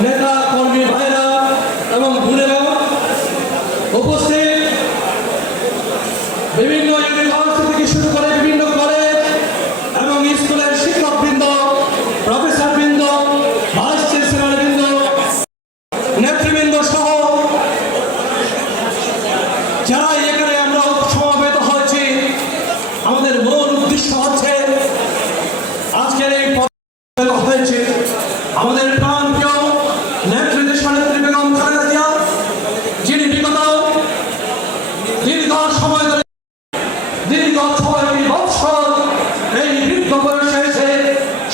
নেতা কর্মী ভাইরা এবং বোনেরা উপস্থিত। বিভিন্ন ইউনিভার্সিটি থেকে শুরু করে বিভিন্ন কলেজ এবং স্কুলের শিক্ষকবৃন্দ প্রফেসরবৃন্দ ভাইস চ্যান্সেলরবৃন্দ নেতৃবৃন্দ সহ যারা এখানে আমরা সমাবেত হয়েছি, আমাদের মূল উদ্দেশ্য হচ্ছে আজকের এই হয়েছে আমাদের প্রাণ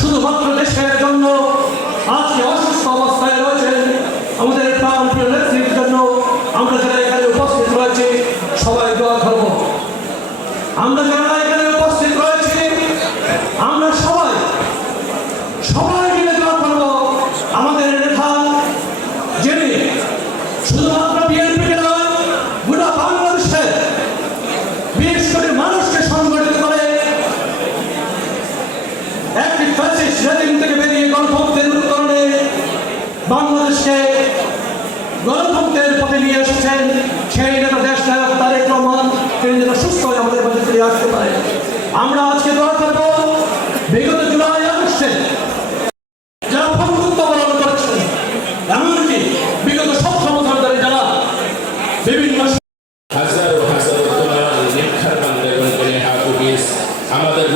শুধুমাত্র দেশের জন্য আমাদের প্রাণ আমরা যারা এখানে উপস্থিত রয়েছি, সবাই দোয়া করব। আমরা এখানে উপস্থিত রয়েছি, আমরা সবাই সবাই মিলে দোয়া করব আমাদের নেতা শুধুমাত্র মানুষকে সংগঠিত বাংলাদেশকে গণতন্ত্রের পথে নিয়ে এসেছেন সেই নেতা দেশ নায়ক তারেক রহমান। তিনি যেন সুস্থ হয়ে আমাদের মধ্যে ফিরে আসতে পারে। আমরা আজকে দোয়া করব, বিগত জুলাই যারা পালন এমনকি বিগত যারা বিভিন্ন আমাদের